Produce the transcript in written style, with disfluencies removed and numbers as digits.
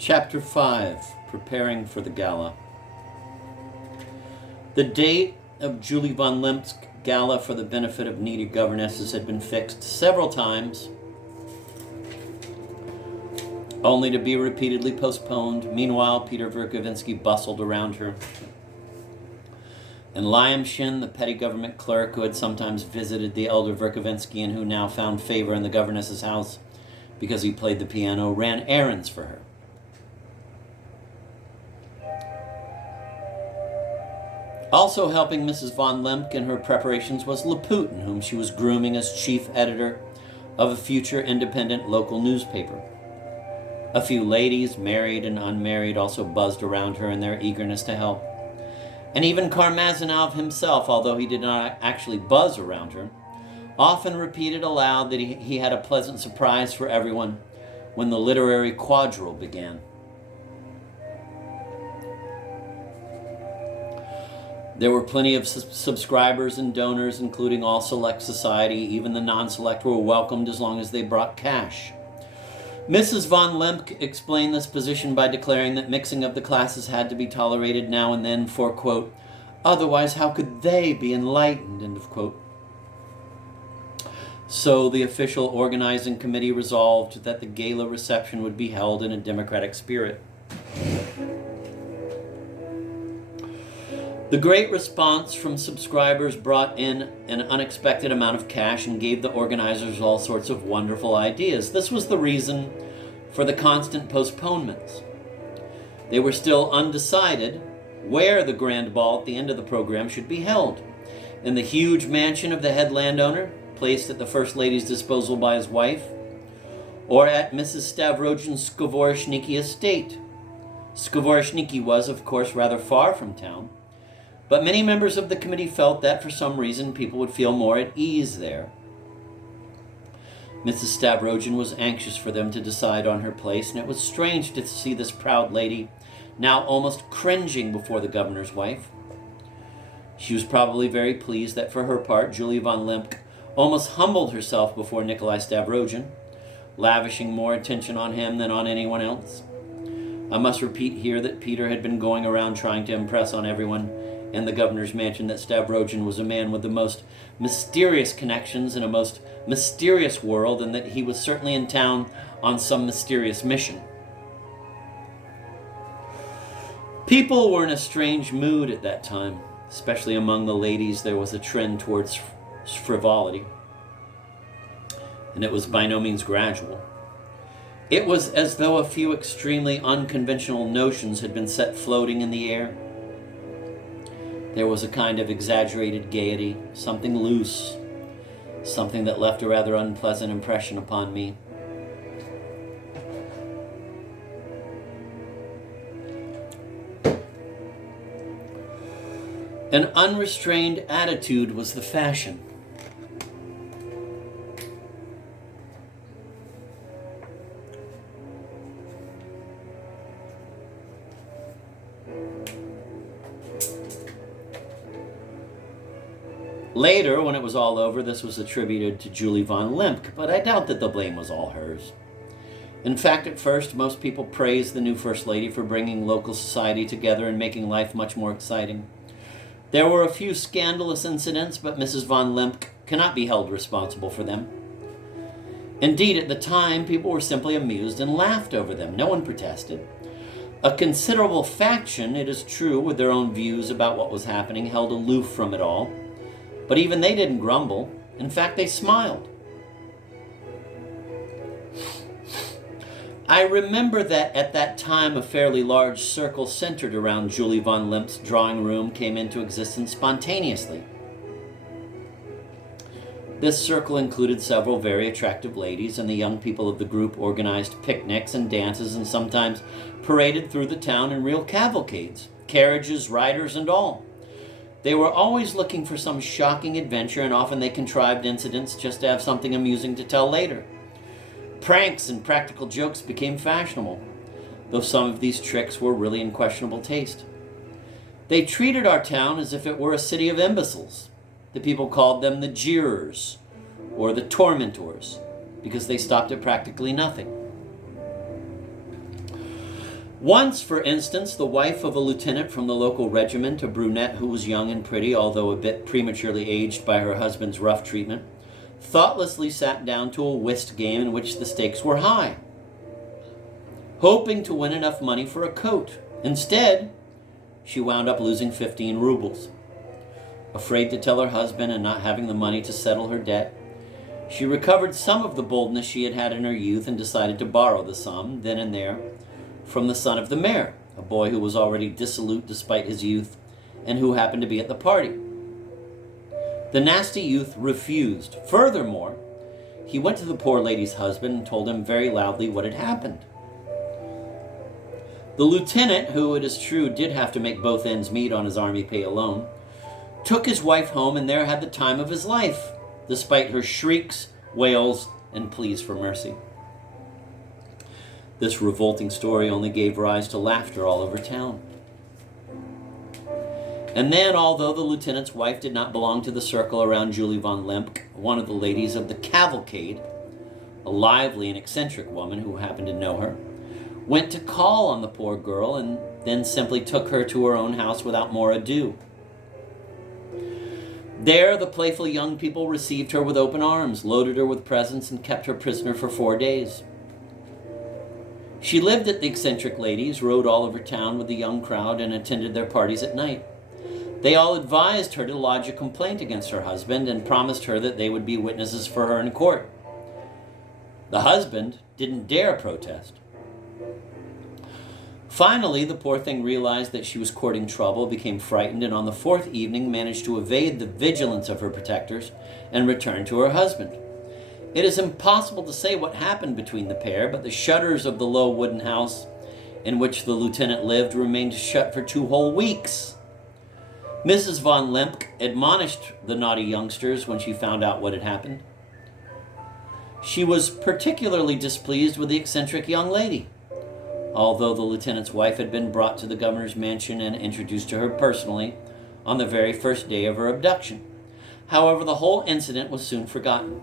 Chapter 5, Preparing for the Gala. The date of Julie von Lemp's gala for the benefit of needy governesses had been fixed several times, only to be repeatedly postponed. Meanwhile, Peter Verkovensky bustled around her. And Lyamshin, the petty government clerk who had sometimes visited the elder Verkovensky and who now found favor in the governess's house because he played the piano, ran errands for her. Also helping Mrs. von Lemk in her preparations was Laputin, whom she was grooming as chief editor of a future independent local newspaper. A few ladies, married and unmarried, also buzzed around her in their eagerness to help. And even Karmazinov himself, although he did not actually buzz around her, often repeated aloud that he had a pleasant surprise for everyone when the literary quadrille began. There were plenty of subscribers and donors, including all select society. Even the non-select were welcomed as long as they brought cash. Mrs. von Lemk explained this position by declaring that mixing of the classes had to be tolerated now and then for, quote, otherwise how could they be enlightened, end of quote. So the official organizing committee resolved that the gala reception would be held in a democratic spirit. The great response from subscribers brought in an unexpected amount of cash and gave the organizers all sorts of wonderful ideas. This was the reason for the constant postponements. They were still undecided where the grand ball at the end of the program should be held. In the huge mansion of the head landowner, placed at the First Lady's disposal by his wife, or at Mrs. Stavrogin's Skvoreshniki estate. Skvoreshniki was, of course, rather far from town, but many members of the committee felt that for some reason people would feel more at ease there. Mrs. Stavrogin was anxious for them to decide on her place, and it was strange to see this proud lady now almost cringing before the governor's wife. She was probably very pleased that for her part Julie von Lemk almost humbled herself before Nikolai Stavrogin, lavishing more attention on him than on anyone else. I must repeat here that Peter had been going around trying to impress on everyone in the governor's mansion that Stavrogin was a man with the most mysterious connections in a most mysterious world, and that he was certainly in town on some mysterious mission. People were in a strange mood at that time. Especially among the ladies, there was a trend towards frivolity, and it was by no means gradual. It was as though a few extremely unconventional notions had been set floating in the air. There was a kind of exaggerated gaiety, something loose, something that left a rather unpleasant impression upon me. An unrestrained attitude was the fashion. Later, when it was all over, this was attributed to Julie von Lemk, but I doubt that the blame was all hers. In fact, at first, most people praised the new First Lady for bringing local society together and making life much more exciting. There were a few scandalous incidents, but Mrs. von Lemk cannot be held responsible for them. Indeed, at the time, people were simply amused and laughed over them. No one protested. A considerable faction, it is true, with their own views about what was happening, held aloof from it all. But even they didn't grumble. In fact, they smiled. I remember that at that time a fairly large circle centered around Julie von Lemp's drawing room came into existence spontaneously. This circle included several very attractive ladies, and the young people of the group organized picnics and dances and sometimes paraded through the town in real cavalcades, carriages, riders, and all. They were always looking for some shocking adventure, and often they contrived incidents just to have something amusing to tell later. Pranks and practical jokes became fashionable, though some of these tricks were really in questionable taste. They treated our town as if it were a city of imbeciles. The people called them the jeerers, or the tormentors, because they stopped at practically nothing. Once, for instance, the wife of a lieutenant from the local regiment, a brunette who was young and pretty, although a bit prematurely aged by her husband's rough treatment, thoughtlessly sat down to a whist game in which the stakes were high, hoping to win enough money for a coat. Instead, she wound up losing 15 rubles. Afraid to tell her husband and not having the money to settle her debt, she recovered some of the boldness she had had in her youth and decided to borrow the sum, then and there, from the son of the mayor, a boy who was already dissolute despite his youth and who happened to be at the party. The nasty youth refused. Furthermore, he went to the poor lady's husband and told him very loudly what had happened. The lieutenant, who it is true did have to make both ends meet on his army pay alone, took his wife home and there had the time of his life, despite her shrieks, wails, and pleas for mercy. This revolting story only gave rise to laughter all over town. And then, although the lieutenant's wife did not belong to the circle around Julie von Lemke, one of the ladies of the cavalcade, a lively and eccentric woman who happened to know her, went to call on the poor girl and then simply took her to her own house without more ado. There, the playful young people received her with open arms, loaded her with presents, and kept her prisoner for 4 days. She lived at the eccentric ladies, rode all over town with the young crowd, and attended their parties at night. They all advised her to lodge a complaint against her husband and promised her that they would be witnesses for her in court. The husband didn't dare protest. Finally, the poor thing realized that she was courting trouble, became frightened, and on the 4th evening managed to evade the vigilance of her protectors and return to her husband. It is impossible to say what happened between the pair, but the shutters of the low wooden house in which the lieutenant lived remained shut for 2 whole weeks. Mrs. von Lemke admonished the naughty youngsters when she found out what had happened. She was particularly displeased with the eccentric young lady, although the lieutenant's wife had been brought to the governor's mansion and introduced to her personally on the very first day of her abduction. However, the whole incident was soon forgotten.